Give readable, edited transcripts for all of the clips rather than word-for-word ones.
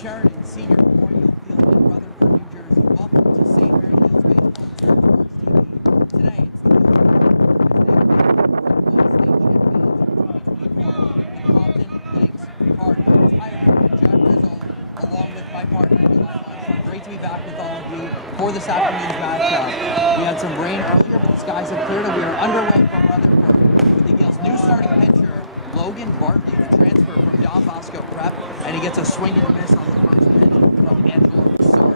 Sheridan Senior Memorial Field in Rutherford, New Jersey. Welcome to St. Mary Gaels Baseball Sports TV. Today, it's the Gaels as they make the State Pompton Lakes Cardinals. Hi everyone, Jack Rizzo, along with my partner, Eli Armstrong. Great to be back with all of you for this afternoon's matchup. We had some rain earlier, but the skies have cleared and we are underway from Rutherford with the Gaels' new starting pitcher, Logan Bartley, the transfer from Don Bosco Prep, and he gets a swing and a miss on the first pitch from Angelo Sorrow.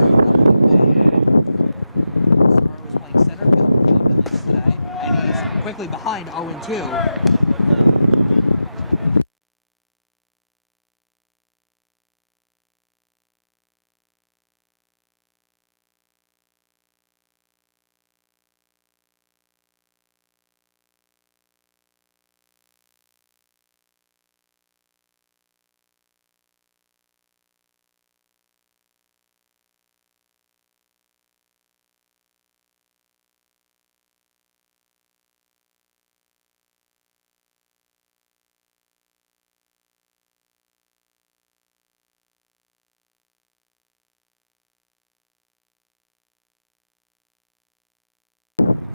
Sorrow is playing center field for Pompton Lakes today, and he's quickly behind 0-2.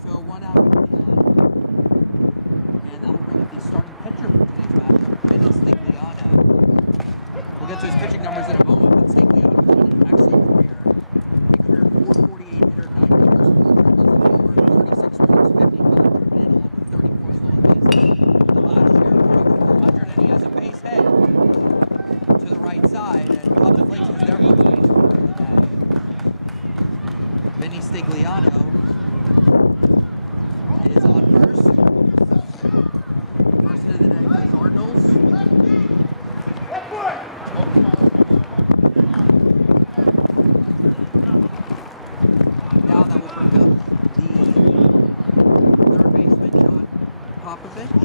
So 1 out, and that will bring up the starting pitcher for today's matchup, Vinny Stigliano. We'll get to his pitching numbers in a moment, but Stigliano has been an excellent career. A career 448 hitter, 9 doubles, 4 triples, and over 36 runs, 55 driven in, along with 34 stolen bases. The last year, for over 400, and he has a base hit to the right side, and Pompton Lakes is their first base runner of the day. Vinny Stigliano is on first. First hit of the day for the Cardinals. Now that will bring up the third baseman, John Popovich.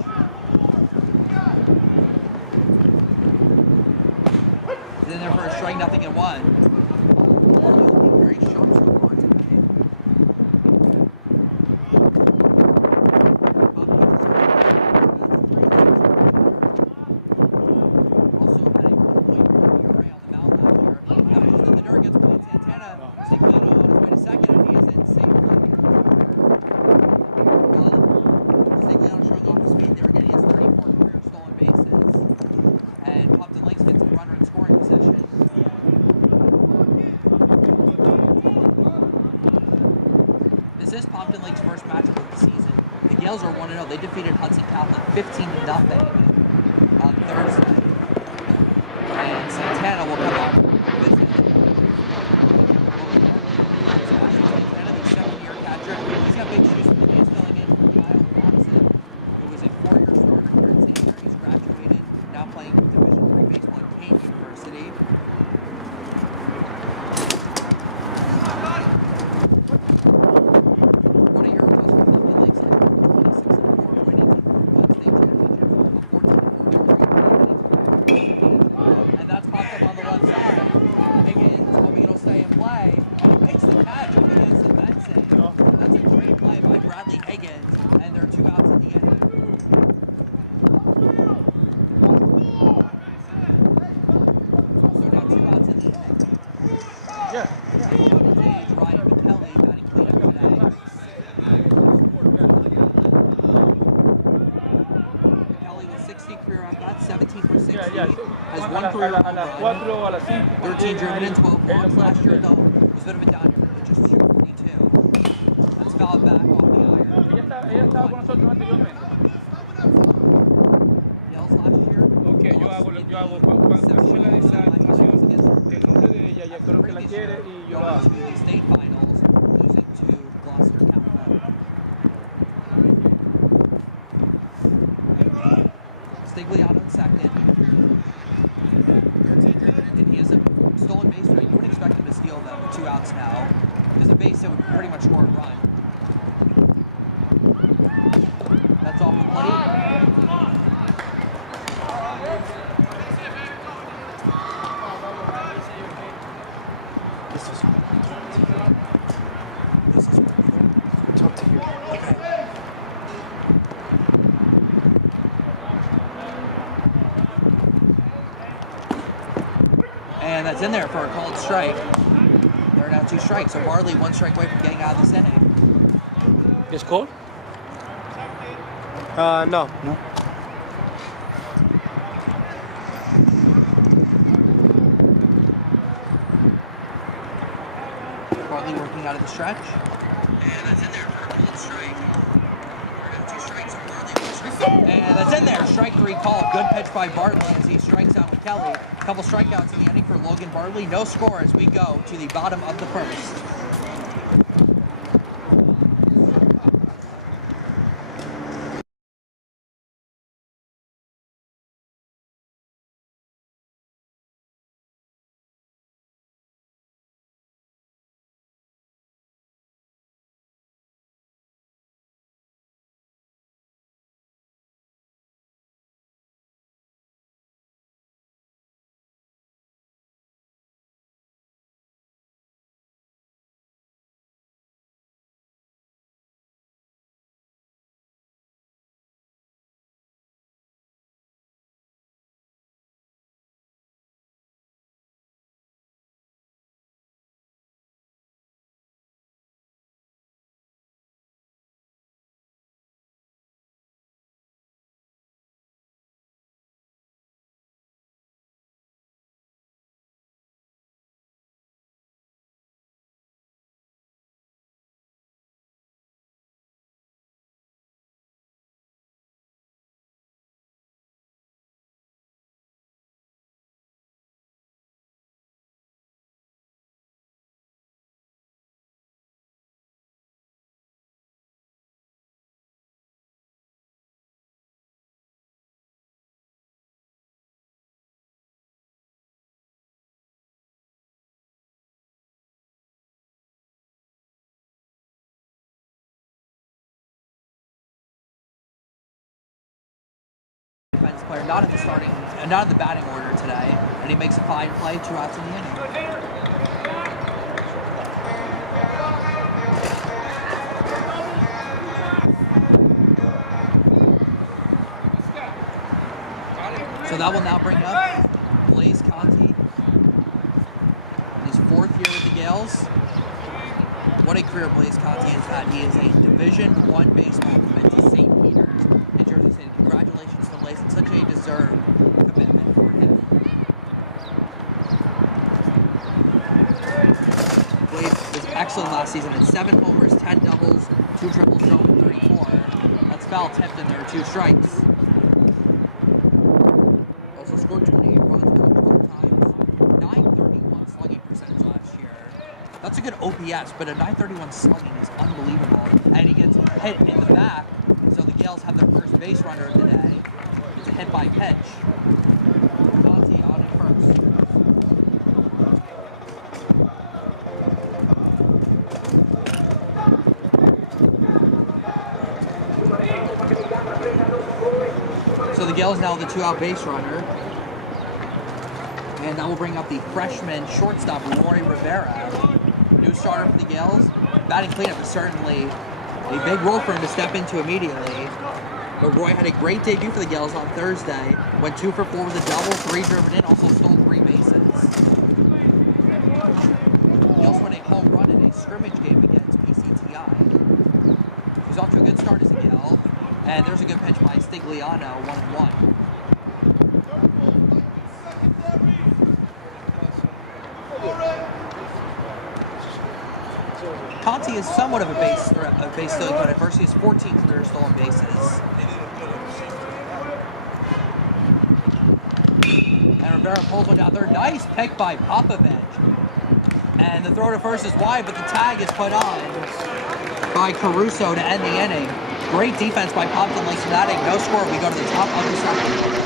He's in there for a strike, 0-1. Looking very sharp so far today. This is Pompton Lakes' first matchup of the season. The Gaels are 1-0. They defeated Hudson Catholic 15-0 on Thursday. And Santana will come out and visit. Santana, the 7-year catcher, he's got big shoes. He's filling in for Kyle Watson, who was a 4-year starter here at St. Mary's, graduated, now playing Division III baseball at Payne University. And there are 2 outs in the inning. So now 2 outs in the inning. Yeah. Jody Gage, Ryan McKelly, batting cleanup today. McKelly with 60 career at bats, 17 for 60. Has 1 career home run, 13 driven in, 12 walks. Last year, though, was a bit of a down year, but just 242. That's fouled back off the iron. Ella estaba con nosotros anteriormente. Gaels last year. Ok, yo hago cuando la información, el nombre de ella, ya creo que la quiere y yo la hago. The state finals, losing to Gloucester Capital. Stigliano in second. And he has a stolen base rate. You wouldn't expect him to steal them with 2 outs now, because a base hit would pretty much score a run. That's off the plate. This is talk to you. Okay. And that's in there for a called strike. They're now 2 strikes, so Barley 1 strike away from getting out of this inning. It's called? No. No. Barley working out of the stretch. And that's in there for a called strike. We're now 2 strikes, so Barley 1 strike. And that's in there. Strike 3 call. Good pitch by Barley as he strikes out with Kelly. A couple strikeouts in the inning for Logan Barley. No score as we go to the bottom of the first. Defense player, not in the batting order today, and he makes a fine play, 2 outs in the inning. So that will now bring up Blaze Conti in his 4th year with the Gaels. What a career Blaze Conti has had. He is a Division I baseball commit to St. Peter's in Jersey City. Congratulations to Blaze, and such a deserved commitment for him. Blaze was excellent last season at 7 homers, 10 doubles, 2 triples, showing 34. That's foul tipped, and there are 2 strikes. Also scored 28 runs, walked 12 times, 931 slugging percentage last year. That's a good OPS, but a 931 slugging is unbelievable. And he gets hit in the back, so the Gaels have their first base runner of the day. It's a hit by pitch. Conti on at first. So the Gaels now with a 2-out base runner. And that will bring up the freshman shortstop, Roy Rivera. New starter for the Gaels. Batting cleanup is certainly a big role for him to step into immediately. But Roy had a great debut for the Gaels on Thursday. Went 2 for 4 with a double, 3 driven in, also stole 3 bases. He also had a home run in a scrimmage game against PCTI. He's off to a good start as a Gael. And there's a good pitch by Stigliano, 1-1. Conti is somewhat of a base stealing threat. At first, he has 14 career stolen bases. And Rivera pulls one down there. Nice pick by Popovich. And the throw to first is wide, but the tag is put on by Caruso to end the inning. Great defense by Pompton Lakes in that inning. No score. We go to the top of the 2nd.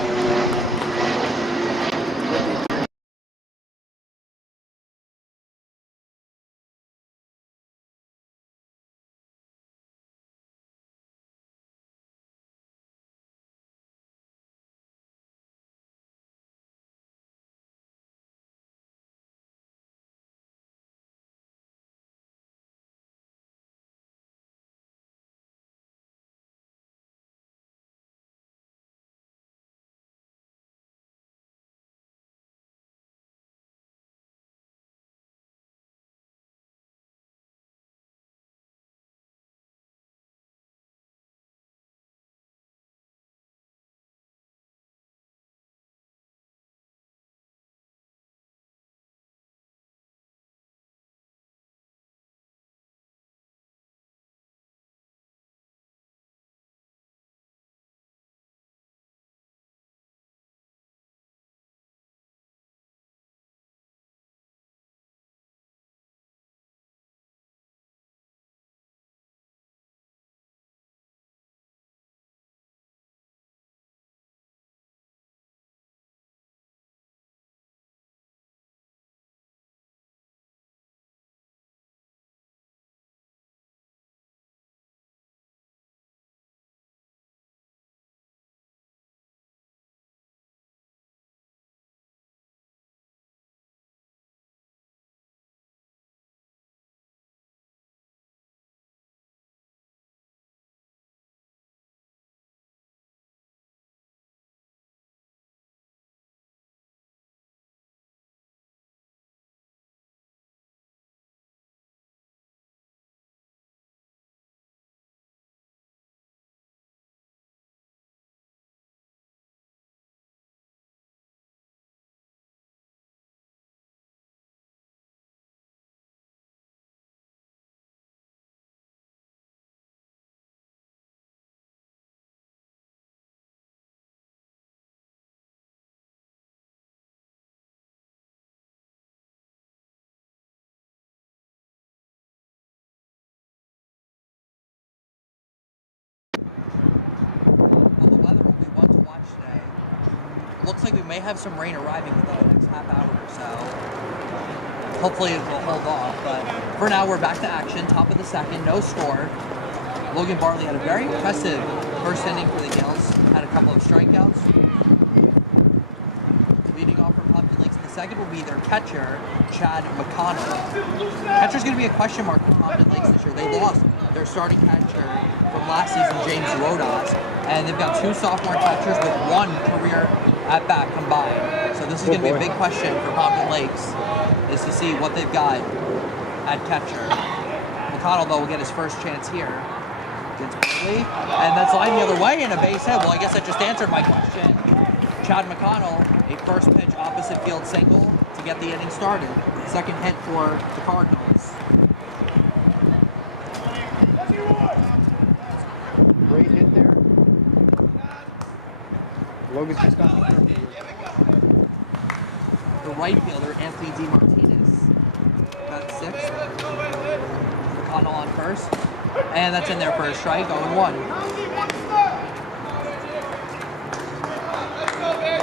looks like we may have some rain arriving within the next half hour or so. Hopefully it will hold off, but for now we're back to action. Top of the second, no score. Logan Bartley had a very impressive first inning for the Gaels. Had a couple of strikeouts. Leading off for Pompton Lakes in the second will be their catcher, Chad McConnell. Catcher's going to be a question mark for Pompton Lakes this year. They lost their starting catcher from last season, James Rodas, and they've got 2 sophomore catchers with 1 career at-bat combined. So this is going to be a big question for Pompton Lakes, is to see what they've got at catcher. McConnell, though, will get his first chance here against Bartley, and that's lined the other way in a base hit. Well, I guess that just answered my question. Chad McConnell, a first pitch opposite field single to get the inning started. Second hit for the Cardinals. Great hit there. Logan's just got the right fielder, Anthony DeMartinez, got 6th. McConnell on first, and that's in there for a strike, 0-1.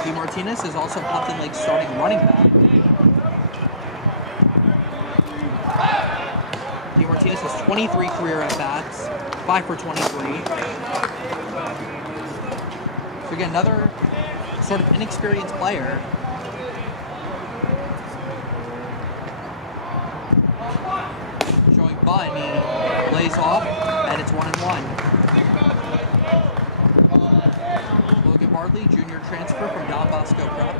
DeMartinez is also Pompton Lakes starting running back. DeMartinez has 23 career at-bats, 5 for 23. So again, another sort of inexperienced player. Showing bunt, he lays off, and it's 1-1. Logan Bartley, junior transfer from Don Bosco Prep.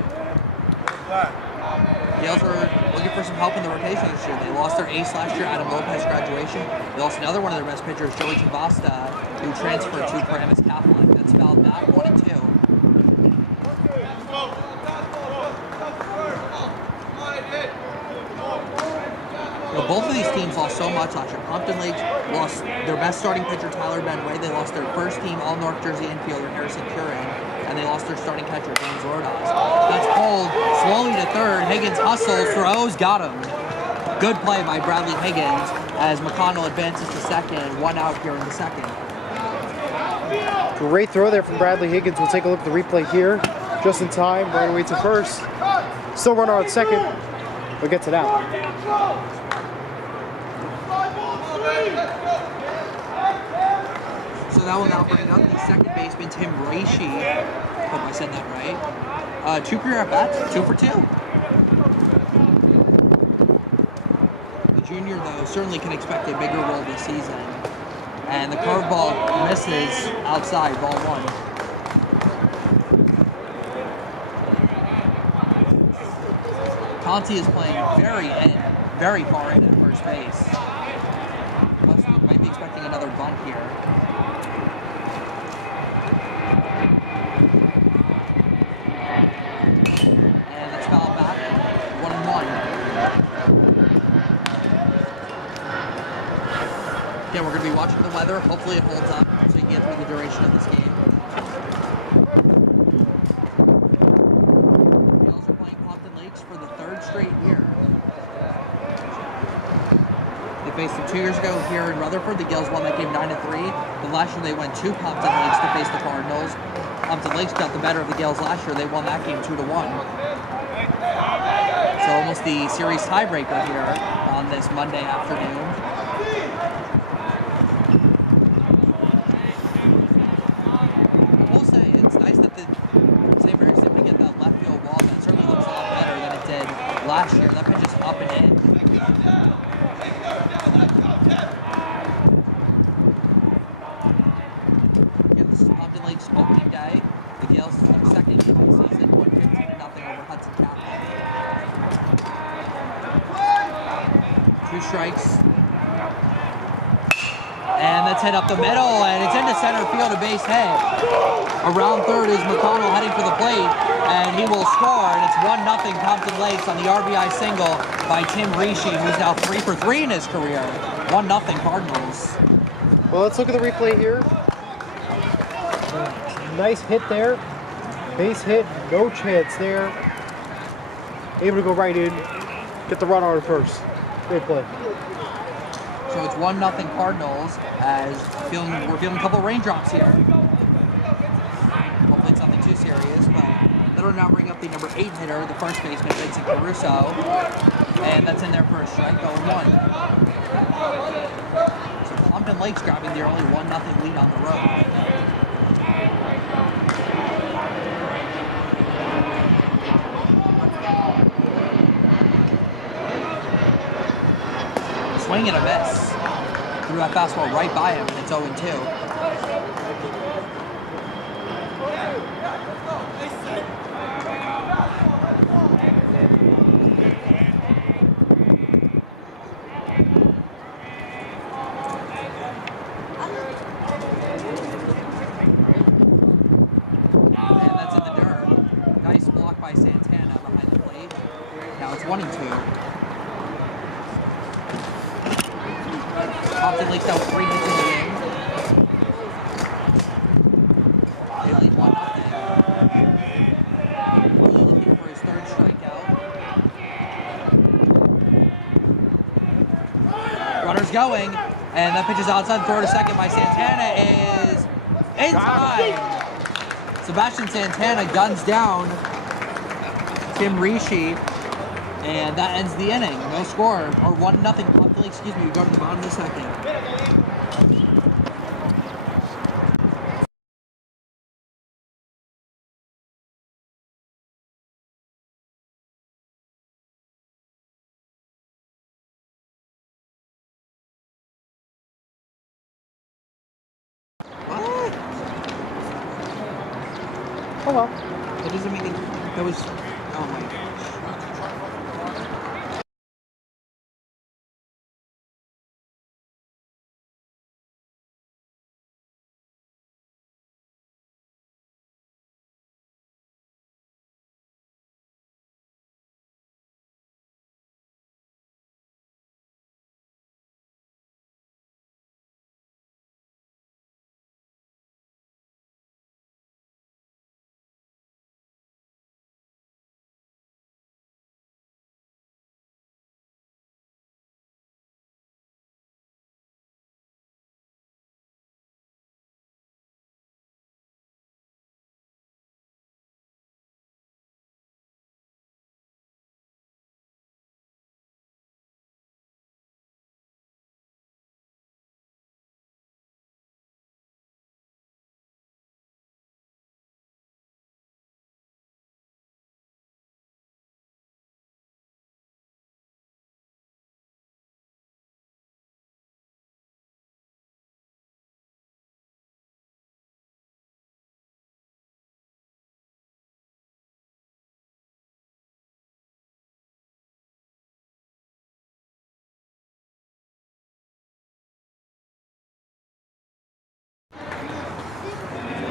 Gaels are looking for some help in the rotation this year. They lost their ace last year, Adam Lopez graduation. They lost another one of their best pitchers, Joey Chavasta, who transferred to Paramus Catholic. That's fouled back, 1-2. Both of these teams lost so much last year. Pompton Lakes lost their best starting pitcher, Tyler Benway. They lost their first team All-North Jersey infielder, Harrison Curran. And they lost their starting catcher, James Rodas. That's pulled slowly to third. Higgins hustles, throws, got him. Good play by Bradley Higgins as McConnell advances to second. 1 out here in the second. great throw there from Bradley Higgins. We'll take a look at the replay here. Just in time, right away to first. Still runner on second, but gets it out. So that will now bring up the second baseman, Tim Reishi. Hope I said that right. 2 career at-bats, 2 for 2. The junior, though, certainly can expect a bigger role this season. And the curveball misses outside, ball 1. Conti is playing very far in at first base. Might be expecting another bunt here. And it's fouled back, 1-1. Yeah, we're going to be watching the weather. Hopefully it holds up so we can get through the duration of this game. The Gaels are playing Pompton Lakes for the 3rd straight year. They faced them 2 years ago here in Rutherford. The Gaels won that game 9-3. But last year they went to Pompton Lakes to face the Cardinals. Pompton Lakes got the better of the Gaels last year. They won that game 2-1. So almost the series tiebreaker here on this Monday afternoon. I will say it's nice that the St. Mary's able to get that left field ball. That certainly looks a lot better than it did last year. That pitch is up and in. Lakes opening day. The Gaels is their second game of the season, 1-15-0 over Hudson Catholic. 2 strikes. And that's hit up the middle, and it's into center field, a base hit. Around third is McConnell heading for the plate, and he will score, and it's 1-0 Pompton Lakes on the RBI single by Tim Reishi, who's now 3 for 3 in his career. 1-0 Cardinals. Well, let's look at the replay here. Nice hit there. Base hit, no chance there. Able to go right in, get the run on first. Great play. So it's 1-0 Cardinals as we're feeling a couple raindrops here. Hopefully it's nothing too serious, but That'll now bring up the number 8 hitter, the first baseman, Vincent Caruso. And that's in there for a strike, 0-1. So Pompton Lakes grabbing their only 1-0 lead on the road. Swing and a miss. Threw that fastball right by him, and it's 0-2. And that's in the dirt. Nice block by Santana behind the plate. Now it's 1-2. Pompton Lakes down 3 hits in the game. They lead 1-0. Really looking for his 3rd strikeout. Runner's going, and that pitch is outside. Throw to second by Santana is in time. Sebastian Santana guns down Tim Rishi. And that ends the inning. No score, or 1-0. Pompton Lakes, excuse me, we go to the bottom of the 2nd. What? Oh well. That doesn't make it. That was. Oh my gosh.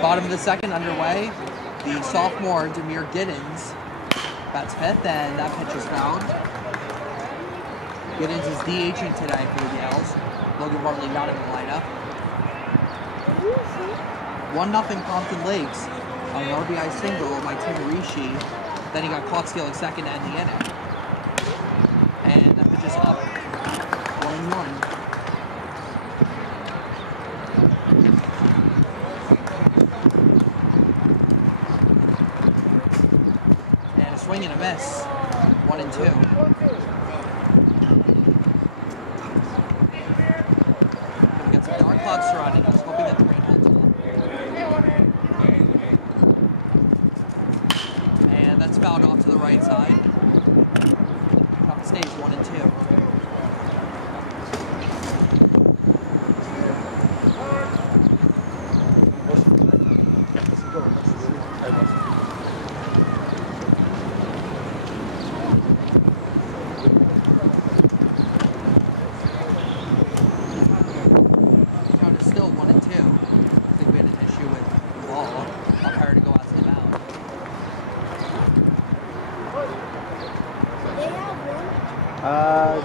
Bottom of the 2nd underway. The sophomore Demir Giddens bats 5th, and that pitch is fouled. Giddens is DHing today for the Gaels. Logan Bartley not in the lineup. 1-0 Pompton Lakes on an RBI single by Tim Rishi. Then he got caught stealing 2nd to end the inning. And that pitch is up. 1-1. Swing and a miss. 1-2. We got some dark clouds surrounding us, hoping that the rain holds off. And that's fouled off to the right side. Top stays 1-2.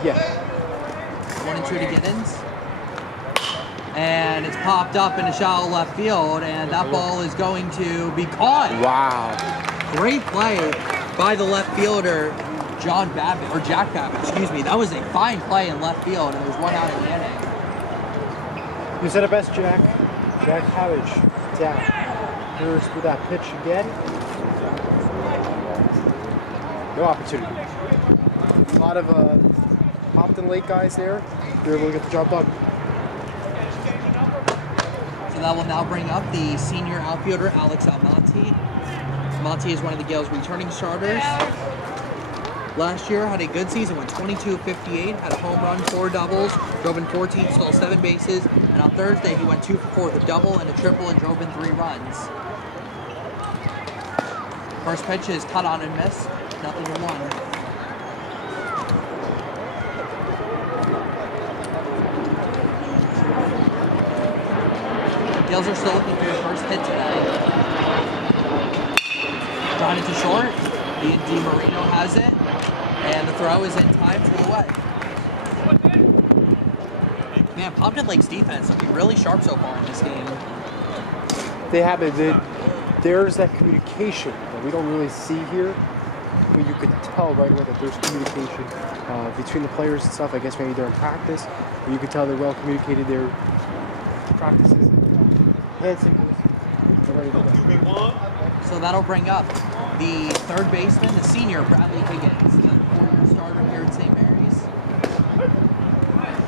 Yeah. 1-2 to Giddens. And it's popped up into shallow left field, and that ball is going to be caught. Wow. Great play by the left fielder, Jack Babbitt, excuse me. That was a fine play in left field, and there's 1 out in the inning. You said it best, Jack. Jack Babbitt down. Here's with that pitch again. no opportunity. A lot of Pompton Lake guys there. They're able to get the job done. So that will now bring up the senior outfielder, Alex Almonte. Monte is one of the Gaels' returning starters. Last year had a good season, went 22-58, had a home run, 4 doubles, drove in 14, stole 7 bases, and on Thursday he went 2 for 4 with a double and a triple and drove in 3 runs. First pitch is cut on and missed, 0-1. Gaels are still looking for their first hit today. Drawn into short, Di Marino has it, and the throw is in time, 2 away. Man, Pompton Lakes defense looking really sharp so far in this game. They have it. There's that communication that we don't really see here, but you could tell right away that there's communication between the players and stuff. I guess maybe they're in practice, but you can tell they're well communicated. Their practices, hand signals, they're ready to go. So that'll bring up the third baseman, the senior Bradley Higgins, the 4-year starter here at St. Mary's.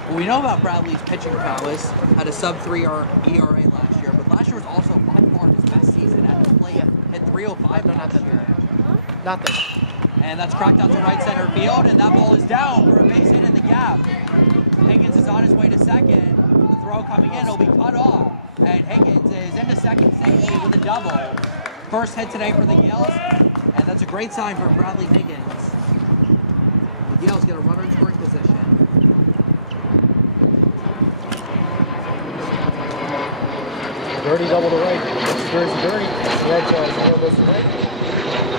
Well, we know about Bradley's pitching prowess, had a sub-3 ERA last year, but last year was also by far his best season at the plate. Hit 305 last year. Nothing. And that's cracked out to right center field, and that ball is down for a base hit in the gap. Higgins is on his way to second. The throw coming in will be cut off, and Higgins is into second safely with a double. First hit today for the Gaels, and that's a great sign for Bradley Higgins. The Gaels get a runner in scoring position. Dirty double to right. There's dirty.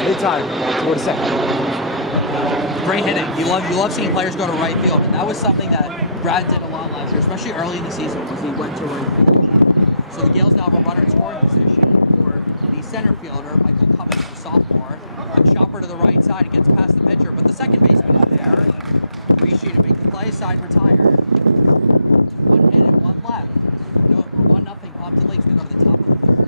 Mid-time. Go to second. Great hitting. You love seeing players go to right field, and that was something that Brad did a lot last year, especially early in the season, was he went to right field. So the Gaels now have a runner in scoring position for the center fielder, Michael Cummins, the sophomore. A chopper to the right side, it gets past the pitcher, but the second baseman is there. Rishi to make the play, side retired. 1 hit and 1 left. 1-0 Pompton Lakes. We go to the top of the third.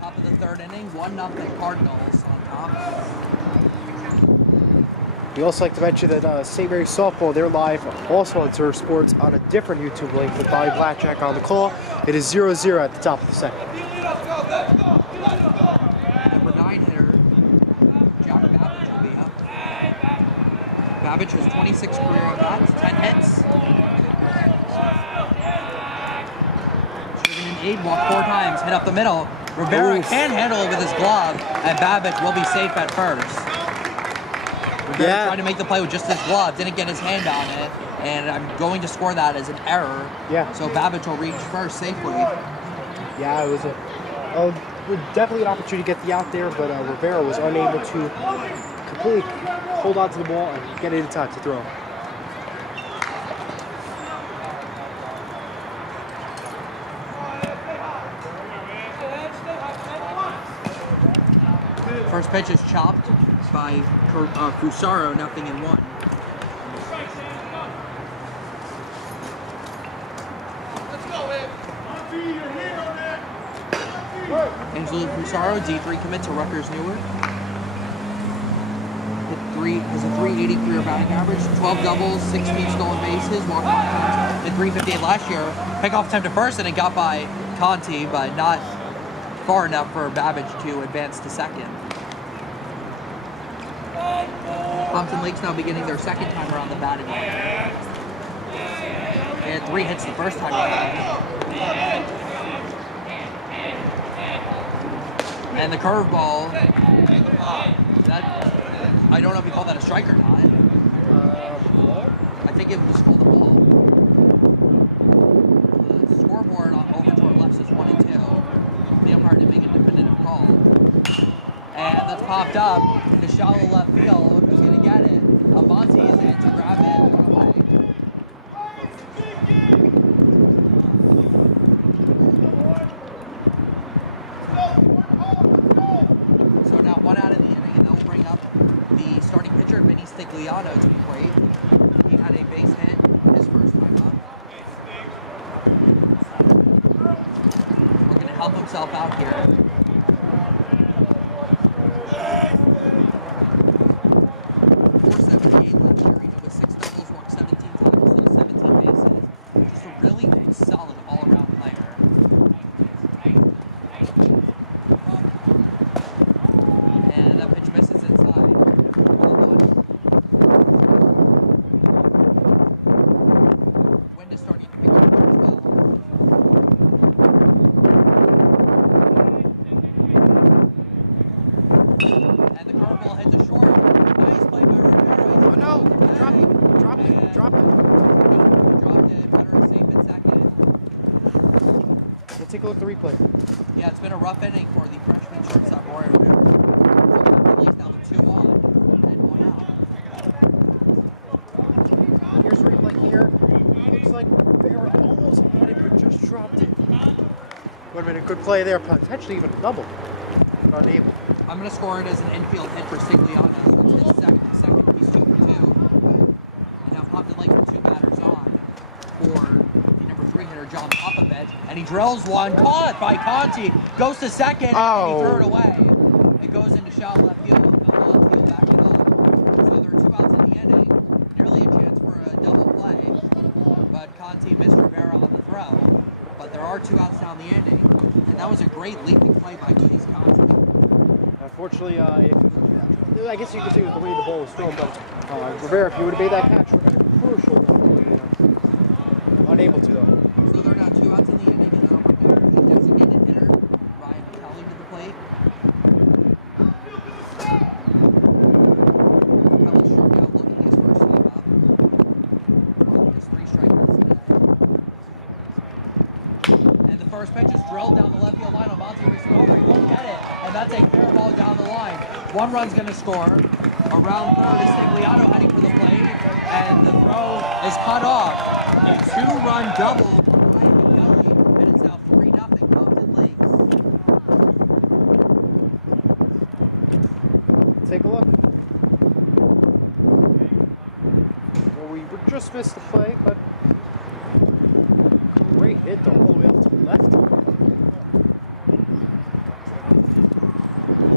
Top of the third inning, 1-0 Cardinals on top. We also like to mention that St. Mary's Softball, they're live also on Turf Sports on a different YouTube link with Bobby Blackjack on the call. It is 0-0 at the top of the second. Number 9 hitter, Jack Babbage will be up. Babbage has 26 career at-bats, 10 hits. Driven in 8, walked 4 times, hit up the middle. Rivera can handle it with his glove, and Babbage will be safe at first. Rivera tried to make the play with just his glove, didn't get his hand on it, and I'm going to score that as an error. Yeah. So Babbage will reach first safely. Yeah, it was definitely an opportunity to get the out there, but Rivera was unable to completely hold on to the ball and get it in time to throw. first pitch is chopped by Fusaro, 0-1. Angelo Fusaro, D3 commit to Rutgers Newark. Has a 380 career batting average, 12 doubles, 16 stolen bases, walk-off hit 358 last year. Pickoff attempt to first, and it got by Conti, but not far enough for Babbage to advance to second. Pompton Lakes now beginning their second time around the batting line. They had 3 hits the first time around. And the curveball, I don't know if you call that a strike or not. I think it was called a ball. The scoreboard on over to our left is 1-2. The umpire didn't make a definitive call. And that's popped up to shallow left field. Who's going to get it? Monty is in to grab it. So now 1 out of the inning, and they'll bring up the starting pitcher, Vinny Stigliano, to the plate. He had a base hit his first time up. We're going to help himself out here. Take a look at the replay. Yeah, it's been a rough inning for the freshman shortstop, Roy Rivera. So Pompton Lakes now with 2 on and 1 out. Here's the replay here. Looks like Rivera almost had it, but just dropped it. Would have been a good play there, potentially even a double. But unable. I'm going to score it as an infield hit for Stigliano, so it's his second. He's 2 for 2. And now Pompton Lakes with 2 batters on for the number 3 hitter, John Popovich. And he drills one, caught by Conti, goes to second, and he threw it away. It goes into shallow left field, Monty will back it up. So there are 2 outs in the inning, nearly a chance for a double play. But Conti missed Rivera on the throw. But there are 2 outs down the inning, and that was a great leaping play by Case Conti. Unfortunately, I guess you could say it was the way the ball was thrown, but Rivera, if you would have made that catch, would have been crucial. Unable to, though. So there are now 2 outs in the inning, and that'll bring up the designated hitter, Ryan Kelly, to the plate. Kelly struck out looking his first time up. He has 3 strikeouts today. And the first pitch is drilled down the left field line on Monty Rick's over. He won't get it, and that's a fair ball down the line. 1 run's going to score. Around third is Stigliano heading for the plate, and the throw is cut off. A 2-run double for Ryan Kelly, and it's now 3-0 Pompton Lakes. Take a look. Well, we just missed the play, but great hit though, all the way off to the left.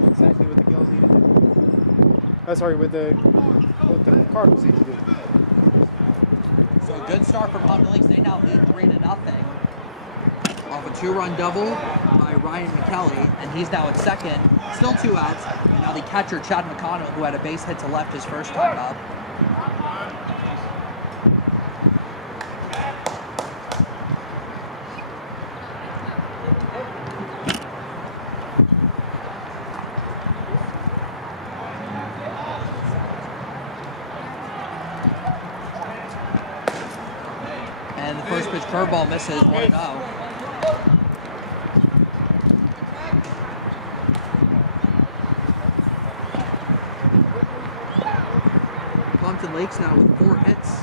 Exactly what the Gaels need to do. Sorry, what the Cardinals need to do. So a good start for Pompton Lakes. They now lead 3-0 off a 2-run double by Ryan McKelly, and he's now at second. Still 2 outs, and now the catcher Chad McConnell, who had a base hit to left his first time up. And the first pitch curveball misses 1-0. Pompton Lakes now with 4 hits,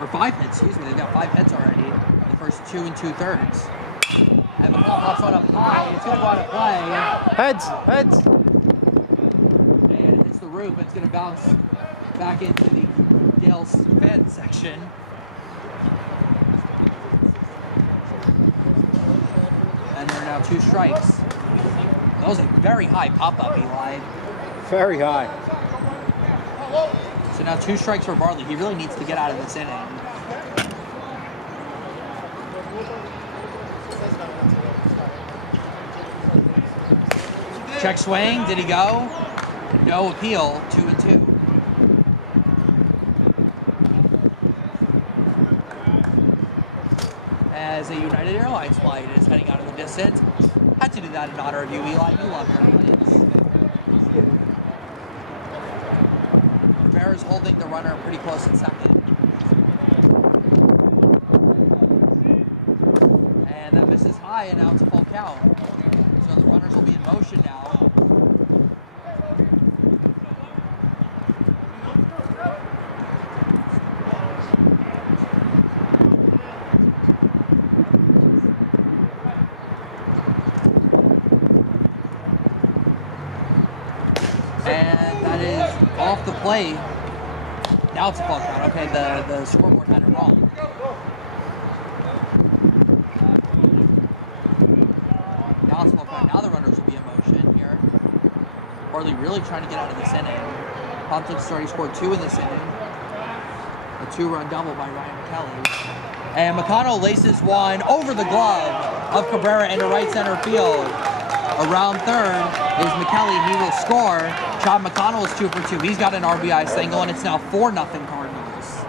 or 5 hits, excuse me. They've got 5 hits already in the first 2 2/3. And the ball pops on up high. It's going to go out of play. Heads. roof. It's going to bounce back into the Gaels fan section. And there are now 2 strikes. That was a very high pop-up, Eli. Very high. So now 2 strikes for Bartley. He really needs to get out of this inning. Check swing. Did he go? No appeal. 2-2. As a United Airlines flight is heading out of the distance. Had to do that in honor of you, Eli. You love airplanes. Rivera's holding the runner pretty close in second. And that misses high, and now it's a full count. So the runners will be in motion now. And that is off the plate. Now it's a full count. Okay, the scoreboard had it wrong. Now it's a full count. Now the runners will be in motion here. Bartley really trying to get out of this inning. Pompton Lakes already scored 2 in this inning. A 2-run double by Ryan McKelly. And McConnell laces one over the glove of Cabrera into right center field. Around third is McKelly. He will score. Chad McConnell is 2 for 2. He's got an RBI single, and it's now 4-0 Cardinals.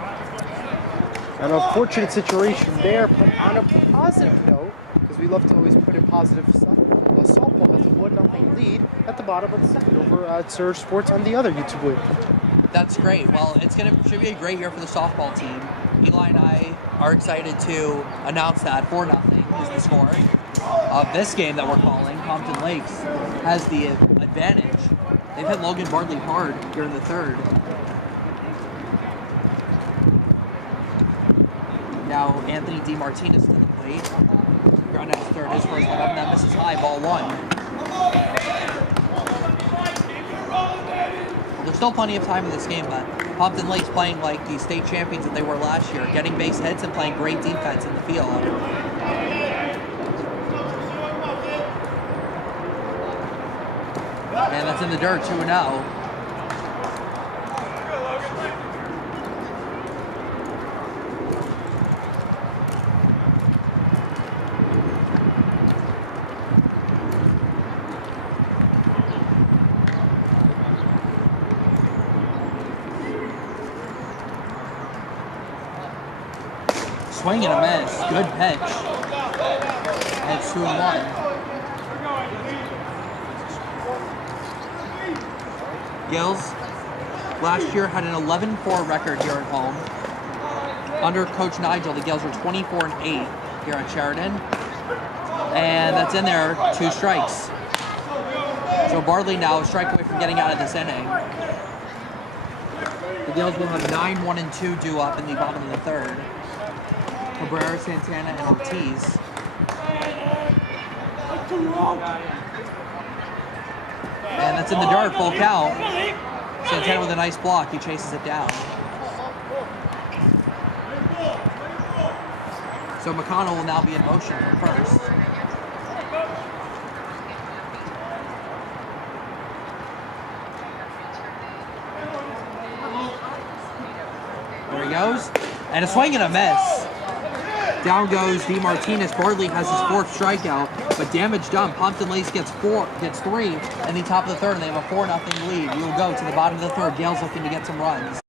An unfortunate situation there, but on a positive note, because we love to always put in positive stuff, softball has a 1-0 lead at the bottom of the second over at Surge Sports on the other YouTube link. That's great. Well, should be a great year for the softball team. Eli and I are excited to announce that 4-0 is the score of this game that we're calling. Pompton Lakes has the advantage. They've hit Logan Bartley hard here in the third. Now Anthony DeMartinez to the plate. Ground out to third, his first one up, and that misses high, ball 1. Well, there's still plenty of time in this game, but Pompton Lakes playing like the state champions that they were last year, getting base hits and playing great defense in the field. And that's in the dirt, 2-0. Swing and a miss. Good pitch. And it's 2-1. Gaels last year had an 11-4 record here at home. Under Coach Nigel, the Gaels were 24-8 here at Sheridan. And that's in there, 2 strikes. So Bartley now a strike away from getting out of this inning. The Gaels will have 9, 1, and 2 due up in the bottom of the third. Cabrera, Santana, and Ortiz. And that's in the dirt, full count. Santana with a nice block, he chases it down. So McConnell will now be in motion from first. There he goes. And a swing and a miss. Down goes DeMartinez. Bartley has his 4th strikeout, but damage done. Pompton Lakes gets 3 in the top of the third, and they have a 4-0 lead. We will go to the bottom of the third. Gaels looking to get some runs.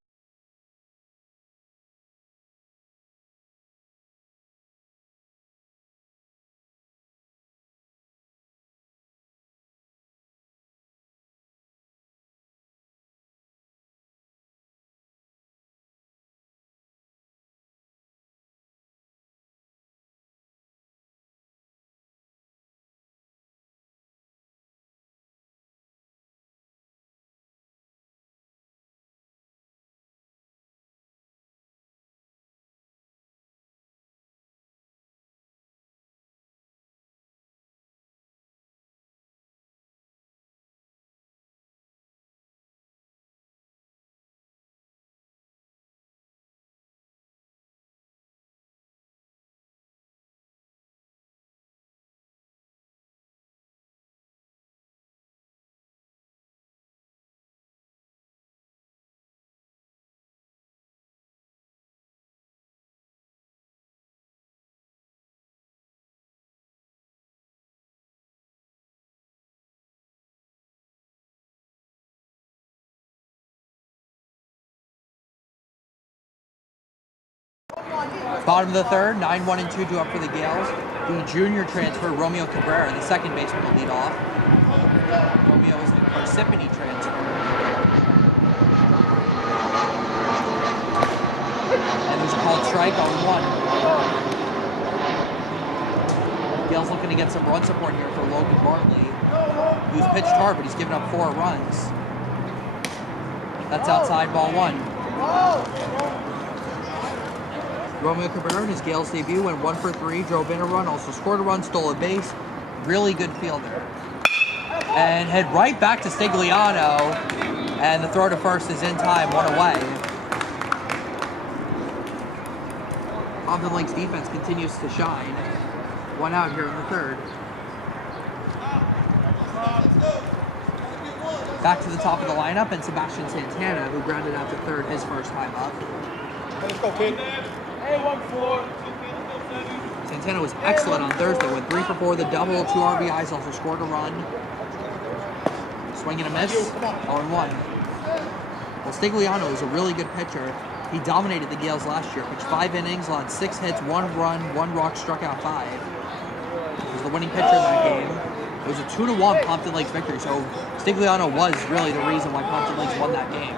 Bottom of the third, 9-1 and 2 due up for the Gaels. The junior transfer, Romeo Cabrera, the second baseman, will lead off. Romeo is the Parsippany transfer. And there's a called strike on 1. Gaels looking to get some run support here for Logan Bartley, who's pitched hard, but he's given up 4 runs. That's outside, ball 1. Romeo Cabrera in his Gaels debut went 1 for 3, drove in a run, also scored a run, stole a base. Really good fielder. And head right back to Stigliano, and the throw to first is in time, 1 away. Pompton Lakes defense continues to shine. 1 out here in the third. Back to the top of the lineup, and Sebastian Santana, who grounded out to third his first time up. Let's go, kid. Hey, 1-4. Santana was excellent on Thursday, went 3 for 4 with a double, 2 RBIs, also scored a run. Swing and a miss, 0-1. Well, Stigliano is a really good pitcher. He dominated the Gaels last year, pitched 5 innings, allowed 6 hits, 1 run, 1 walk, struck out 5. He was the winning pitcher in that game. It was a 2-1 Pompton Lakes victory, so Stigliano was really the reason why Pompton Lakes won that game.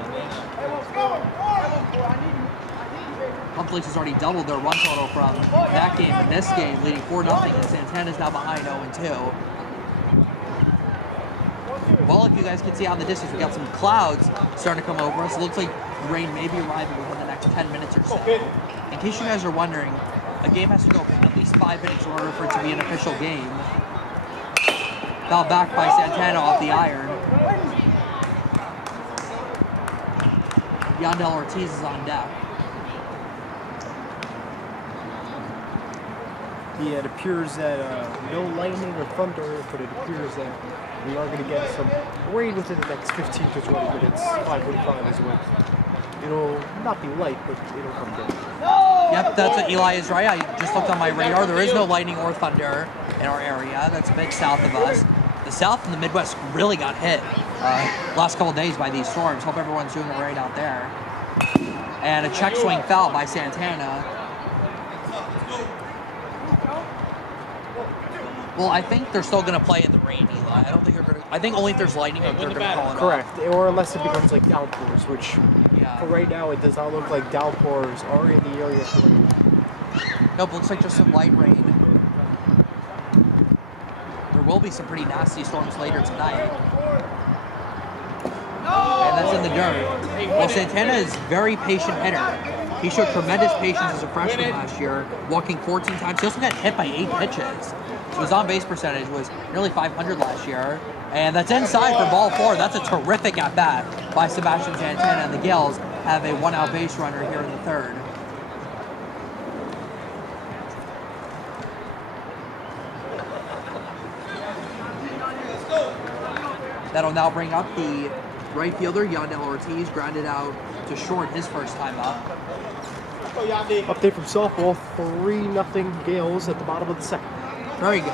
Pompton Lakes has already doubled their run total from that game and this game, leading 4-0, and Santana's now behind 0-2. Well, if you guys can see out in the distance, we got some clouds starting to come over us. It looks like rain may be arriving within the next 10 minutes or so. In case you guys are wondering, a game has to go at least 5 innings in order for it to be an official game. Foul back by Santana off the iron. Yandel Ortiz is on deck. Yeah, it appears that no lightning or thunder, but it appears that we are going to get some rain within the next 15 to 20 minutes. 5:45 is when it'll not be light, but it'll come down. Yep, that's what Eli is right. I just looked on my radar. There is no lightning or thunder in our area. That's a bit south of us. The South and the Midwest really got hit last couple of days by these storms. Hope everyone's doing all right out there. And a check swing foul by Santana. Well, I think they're still going to play in the rain, Eli. I don't think they're going to. I think only if there's lightning they're going to call it Correct. off. Or unless it becomes like downpours, which Yeah. for right now it does not look like downpours are in the area for rain. Nope, looks like just some light rain. There will be some pretty nasty storms later tonight. And that's in the dirt. Well, Santana is a very patient hitter. He showed tremendous patience as a freshman last year, walking 14 times. He also got hit by 8 pitches. So his on-base percentage was nearly 500 last year. And that's inside for ball 4. That's a terrific at-bat by Sebastian Santana. And the Gaels have a 1-out base runner here in the third. That'll now bring up the right fielder, Yandel Ortiz, grounded out to short his first time up. Update from softball, 3-0 Gaels at the bottom of the second. Very good.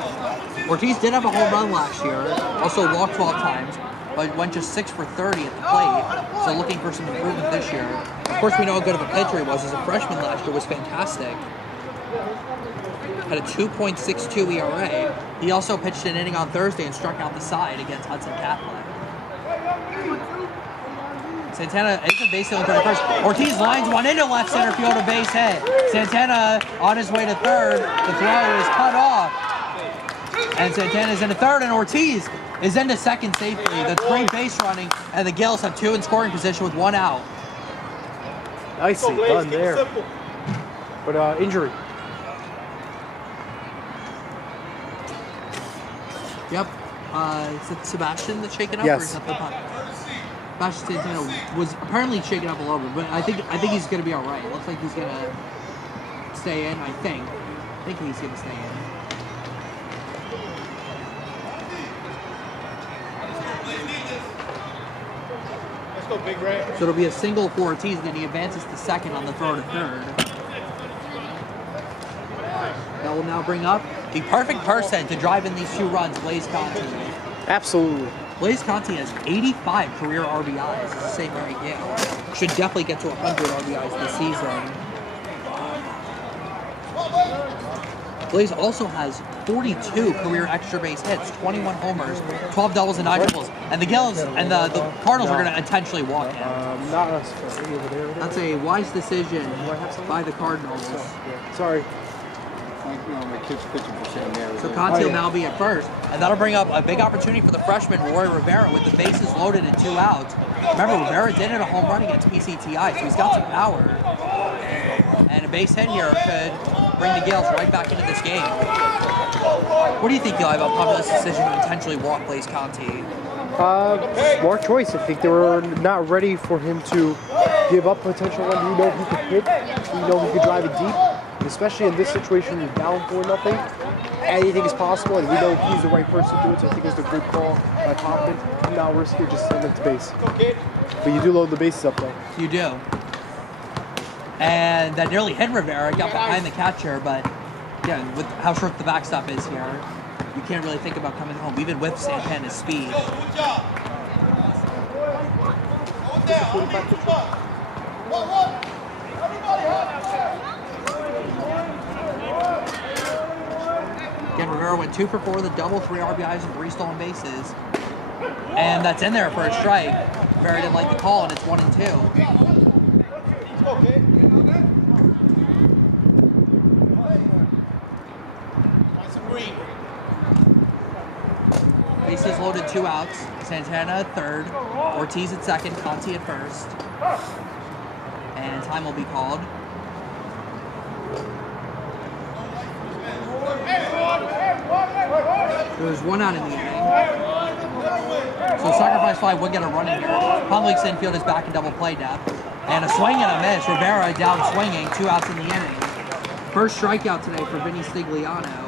Ortiz did have a home run last year, also walked 12 times, but went just 6 for 30 at the plate, so looking for some improvement this year. Of course, we know how good of a pitcher he was. As a freshman last year, was fantastic. Had a 2.62 ERA. He also pitched an inning on Thursday and struck out the side against Hudson Kaplan. Santana is a base stealing for the first. Ortiz lines one into left center field, a base hit. Santana on his way to third. The throw is cut off. And Santana's into third, and Ortiz is into second safely. That's great base running, and the Gaels have 2 in scoring position with 1 out. Nicely done there. But injury. Yep. Is it Sebastian that's shaken up? Yes. Or is that the punt? Sebastian Santana was apparently shaken up a little bit, but I think he's going to be all right. It looks like he's going to stay in, I think. I think he's going to stay in. Let's go, Big Ray. So it'll be a single for Ortiz, and then he advances to second on the throw to third. That will now bring up the perfect person to drive in these 2 runs, Blaze Conti. Absolutely. Blaze Conti has 85 career RBIs as a St. Mary Gale. Should definitely get to 100 RBIs this season. Blaze also has 42 career extra base hits, 21 homers, 12 doubles and 9 triples. And the Gaels and the Cardinals are going to intentionally walk him. Not us. Over there. That's a wise decision by the Cardinals. Sorry. My kid's pitching for St. Mary. So Conti will now be at first, and that'll bring up a big opportunity for the freshman Roy Rivera with the bases loaded and 2 outs. Remember, Rivera did hit a home run against PCTI, so he's got some power. And a base hit here could bring the Gaels right back into this game. What do you think, Eli, about Pompton's decision to intentionally walk Blaze Conti? Smart choice. I think they were not ready for him to give up potential run. We know he could hit. We know he could drive it deep. And especially in this situation, you're down 4-0. Anything is possible, and we know he's the right person to do it. So I think it's a good call by Pompton. Do not risk it. Just send him to base. But you do load the bases up, though. You do. And that nearly hit Rivera, got behind the catcher, but yeah, with how short the backstop is here, you can't really think about coming home, even with Santana's speed. Again, Rivera went 2 for 4 with a double, 3 RBIs, and 3 stolen bases. And that's in there for a strike. Rivera didn't like the call, and it's 1-2. Bases loaded, 2 outs. Santana at third, Ortiz at second, Conti at first. And time will be called. There's 1 out in the inning. So sacrifice fly would get a run in here. Pompton Lakes infield is back in double play depth. And a swing and a miss. Rivera down swinging, 2 outs in the inning. First strikeout today for Vinny Stigliano.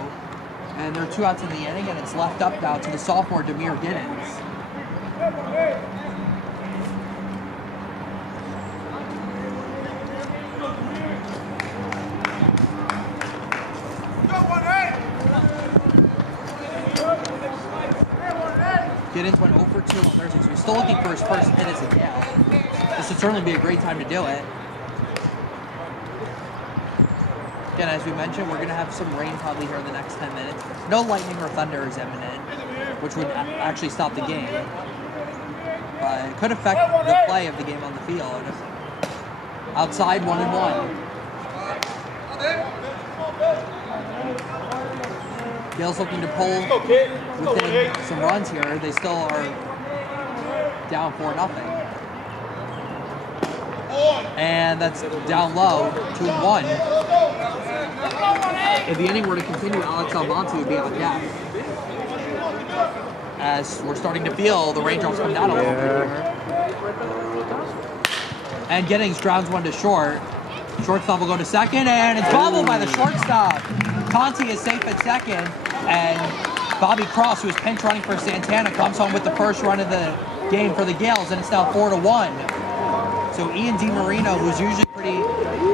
And there are 2 outs in the inning, and it's left up now to the sophomore Demir Giddens. Giddens went 0 for 2 on Thursday, so he's still looking for his first hit as a Gale. This would certainly be a great time to do it. Again, as we mentioned, we're going to have some rain probably here in the next 10 minutes. No lightning or thunder is imminent, which would actually stop the game. But it could affect the play of the game on the field. Outside, 1-1. Gaels looking to pull within some runs here. They still are down 4-0. And that's down low, 2-1. If the inning were to continue, Alex Almonte would be on deck. As we're starting to feel the raindrops come down a little bit here. And Giddings grounds 1 to short. Shortstop will go to second, and it's bobbled by the shortstop. Conti is safe at second, and Bobby Cross, who is pinch running for Santana, comes home with the first run of the game for the Gaels, and it's now 4-1. So Ian DiMarino, who's usually pretty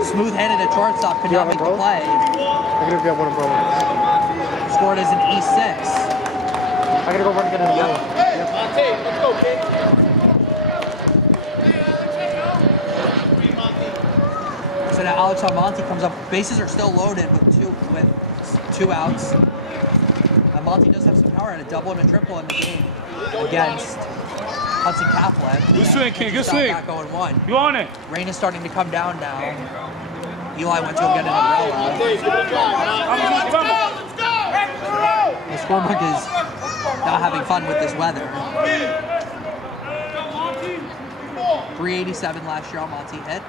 smooth-headed at shortstop, could not make the play. I'm gonna get one umbrella. Scored as an E6. I'm gonna go run and get an umbrella. Let's go, kid. So now Alex Almonte comes up. Bases are still loaded with two outs. Almonte does have some power at a double and a triple in the game against Hudson Catholic. Good swing, kid. Good swing. Back 0-1. You on it? Rain is starting to come down now. Eli went to go get an umbrella. The scorebook is not having fun with this weather. 387 last year Almonte hit.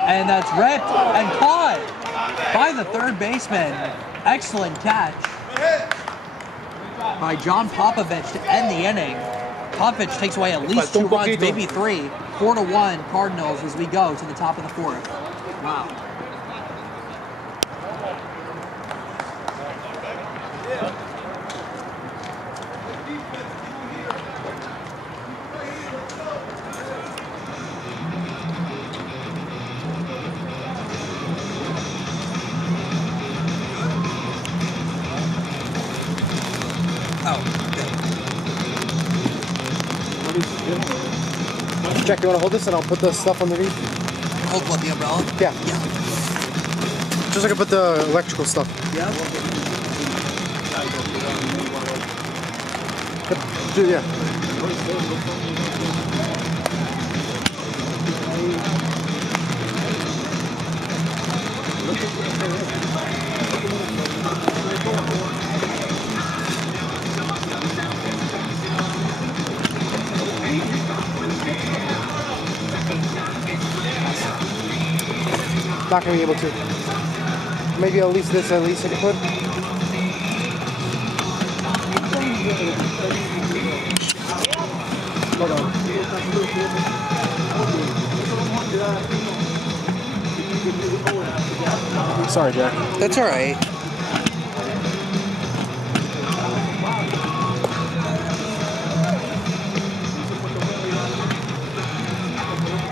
And that's ripped and caught by the third baseman. Excellent catch by John Popovich to end the inning. Popovich takes away at least 2 runs, maybe 3. 4-1 Cardinals as we go to the top of the 4th. Wow. Jack, you want to hold this and I'll put the stuff underneath? Hold what, the umbrella? Yeah. Yeah. Just like about the electrical stuff. Yep. Yeah. Not gonna be able to. Maybe at least this, at least I could. Hold on. Sorry, Jack. That's all right.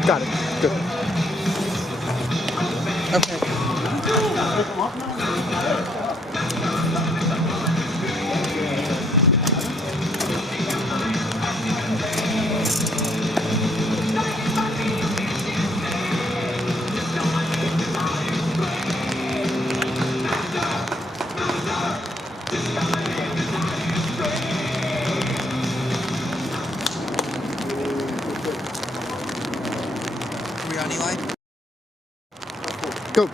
Got it. Good. Okay. Are we on, Eli? Go.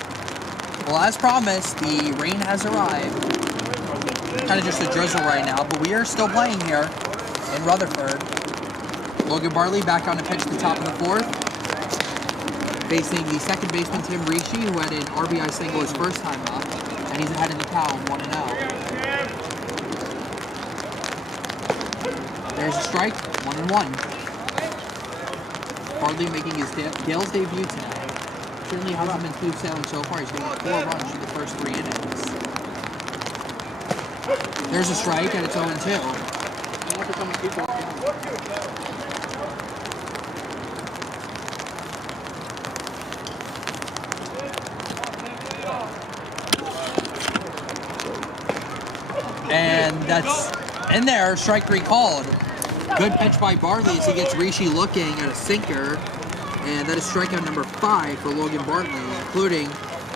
Well, as promised, the rain has arrived. Kind of just a drizzle right now, but we are still playing here in Rutherford. Logan Bartley back on the pitch at the top of the fourth, facing the second baseman Tim Ricci, who had an RBI single his first time up, and he's ahead in the count 1-0. There's a strike, 1-1. Bartley making his Gaels debut tonight. Certainly hasn't been smooth sailing so far. He's getting 4 runs through the first 3 innings. There's a strike, and it's 0-2. And that's in there, strike 3 called. Good pitch by Bartley as he gets Ricci looking at a sinker. And that is strikeout number 5 for Logan Bartley, including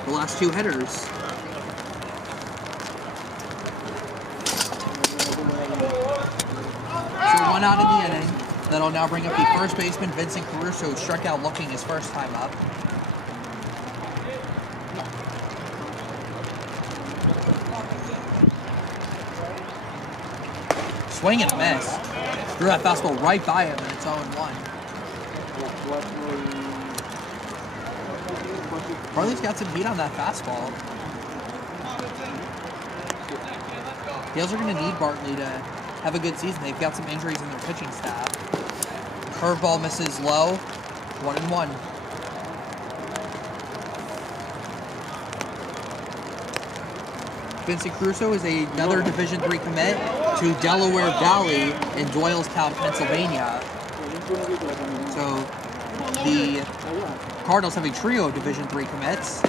the last 2 hitters. So 1 out in the inning. That'll now bring up the first baseman, Vincent Caruso, who struck out looking his first time up. Swing and a miss. Threw that fastball right by him, and it's 0-1. Bartley's got some heat on that fastball. Gaels are going to need Bartley to have a good season. They've got some injuries in their pitching staff. Curveball misses low, 1-1. Vincent Caruso is another Division III commit to Delaware Valley in Doylestown, Pennsylvania. So the Cardinals have a trio of Division III commits.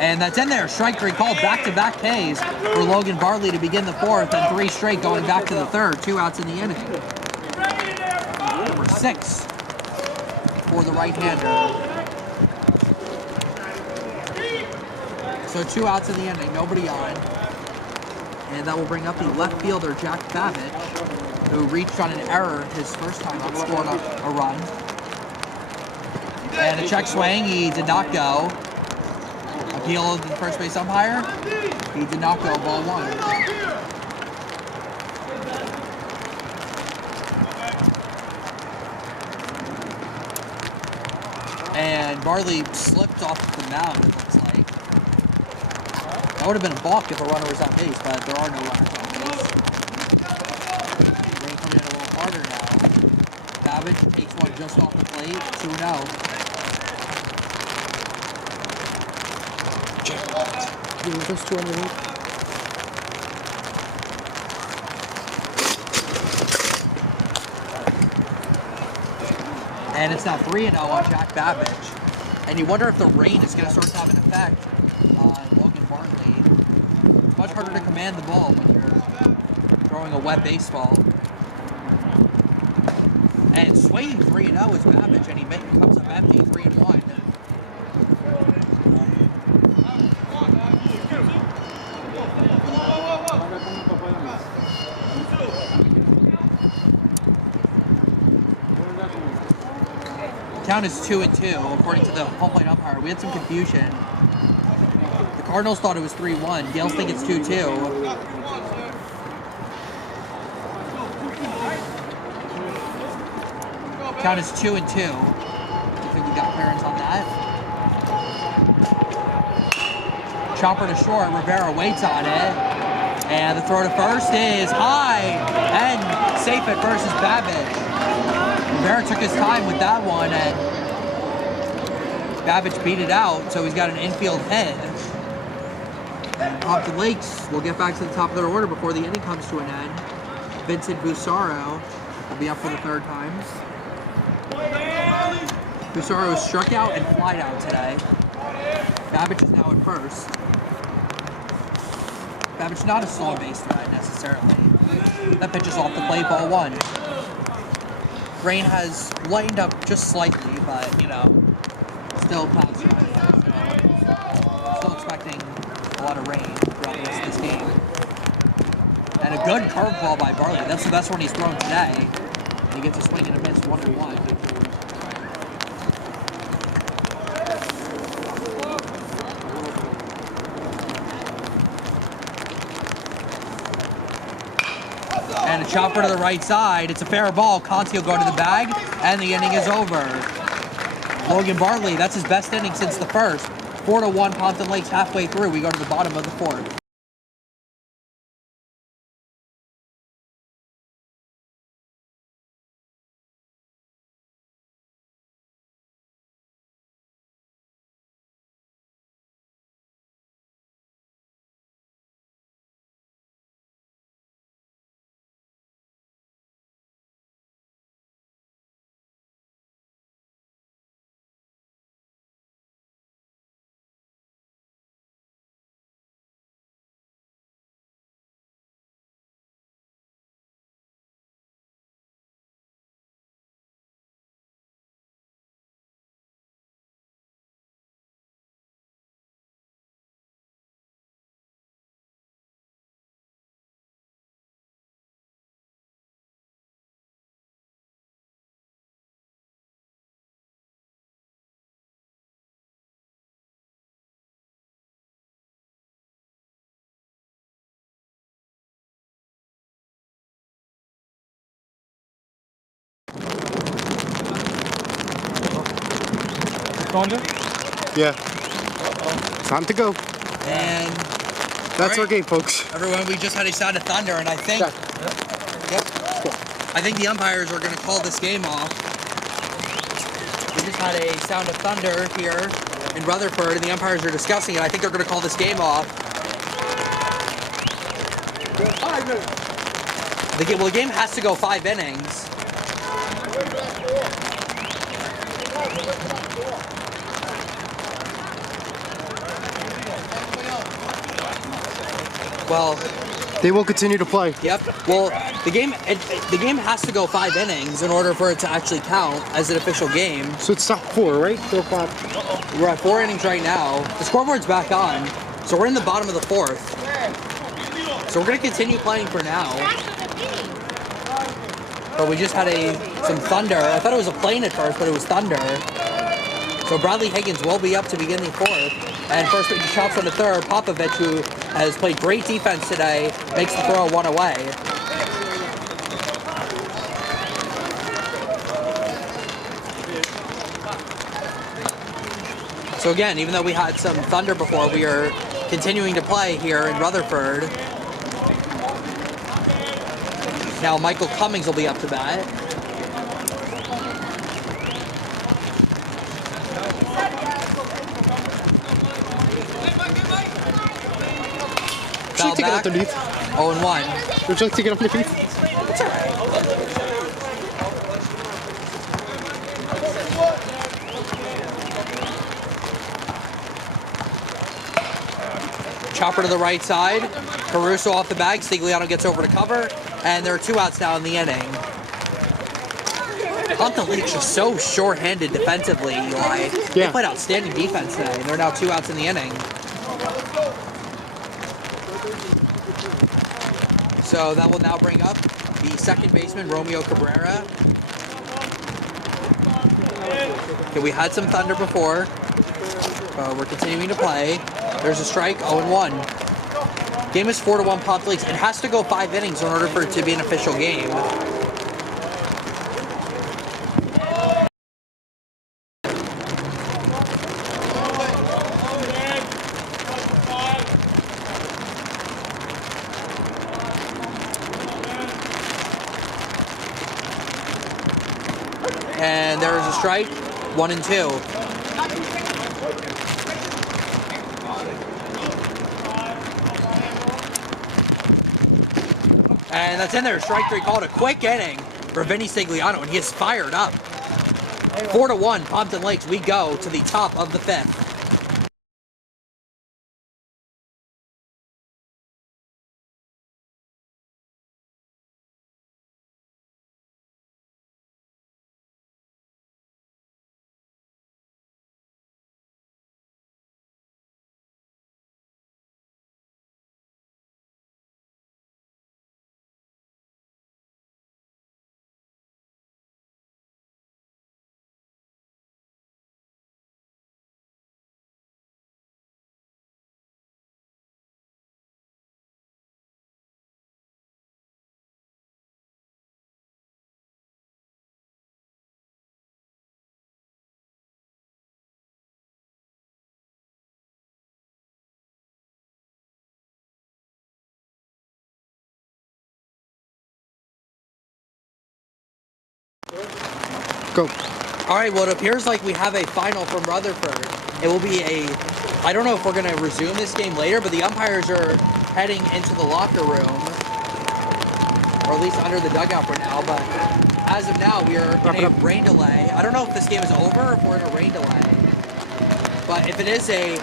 And that's in there. Strike 3 called. Back-to-back Ks for Logan Bartley to begin the 4th, and 3 straight going back to the 3rd. 2 outs in the inning. Number 6 for the right-hander. So 2 outs in the inning, nobody on. And that will bring up the left fielder, Jack Babbage, who reached on an error his first time up, scored a run. And a check swing, he did not go. Appeal to the first base umpire, he did not go, ball 1. And Bartley slipped off the mound, it looks like. That would have been a balk if a runner was on base, but there are no runners on base. Rain coming in a little harder now. Babbage takes one just off the plate, 2-0. Give me those 2 underneath. And it's now 3-0 on Jack Babbage. And you wonder if the rain is going to start to have an effect on Logan Bartley. It's much harder to command the ball when you're throwing a wet baseball. And swinging 3-0 is Babbage, and he comes up empty, 3-1. Count is 2-2, according to the home plate umpire. We had some confusion. The Cardinals thought it was 3-1. Gaels think it's 2-2. Count is 2-2. I think we got clearance on that. Chopper to short. Rivera waits on it. And the throw to first is high and safe at first is Babbage. Rivera took his time with that one, and Babbage beat it out, so he's got an infield hit. And Pompton Lakes will get back to the top of their order before the inning comes to an end. Vincent Busaro will be up for the third time. Busaro is struck out and flied out today. Babbage is now at first. Babbage not a slow base threat necessarily. That pitch is off the plate, ball 1. Rain has lightened up just slightly, but you know, still past right now. So still expecting a lot of rain throughout the rest of this game. And a good curveball by Barley. That's the best one he's thrown today. And he gets a swing and a miss, 1-1. And a chopper to the right side. It's a fair ball. Conti will go to the bag, and the inning is over. Logan Bartley, that's his best inning since the first. 4-1 Pompton Lakes halfway through. We go to the bottom of the fourth. Yeah. Time to go. And that's our game, folks. Everyone, we just had a sound of thunder, and I think I think the umpires are going to call this game off. We just had a sound of thunder here in Rutherford, and the umpires are discussing it. I think they're going to call this game off. The game has to go 5 innings. Well, they will continue to play. Yep. Well, the game has to go 5 innings in order for it to actually count as an official game. So it's not 4, right? 4 o'clock. We're at 4 innings right now. The scoreboard's back on, so we're in the bottom of the 4th. So we're gonna continue playing for now. But we just had some thunder. I thought it was a plane at first, but it was thunder. So Bradley Higgins will be up to begin the 4th. And first pitch chops on the third. Popovich, who has played great defense today, makes the throw 1 away. So again, even though we had some thunder before, we are continuing to play here in Rutherford. Now Michael Cummings will be up to bat. Would you like to get underneath? 0-1. Would you like to get underneath? It's alright. Chopper to the right side. Caruso off the bag. Stigliano gets over to cover. And there are 2 outs now in the inning. Pompton Lakes just so short-handed defensively, Eli. They played outstanding defense today, and there are now 2 outs in the inning. So that will now bring up the second baseman, Romeo Cabrera. Okay, we had some thunder before. We're continuing to play. There's a strike, 0-1. Game is 4-1 Pompton Lakes. It has to go 5 innings in order for it to be an official game. And there is a strike, 1-2. And that's in there, strike 3 called. A quick inning for Vinny Stigliano, and he is fired up. 4-1 Pompton Lakes, we go to the top of the 5th. Go. All right, well, it appears like we have a final from Rutherford. It will be I don't know if we're going to resume this game later, but the umpires are heading into the locker room, or at least under the dugout for now, but as of now, we are in a rain delay. I don't know if this game is over or if we're in a rain delay, but if it is a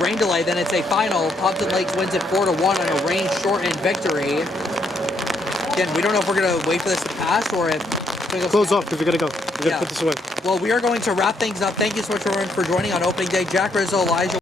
rain delay, then it's a final. Pompton Lakes wins it 4-1 on a rain-shortened victory. Again, we don't know if we're going to wait for this to pass or if... Close off because we gotta go. We gotta put this away. Well, we are going to wrap things up. Thank you so much, everyone, for joining on opening day. Jack Rizzo, Elijah.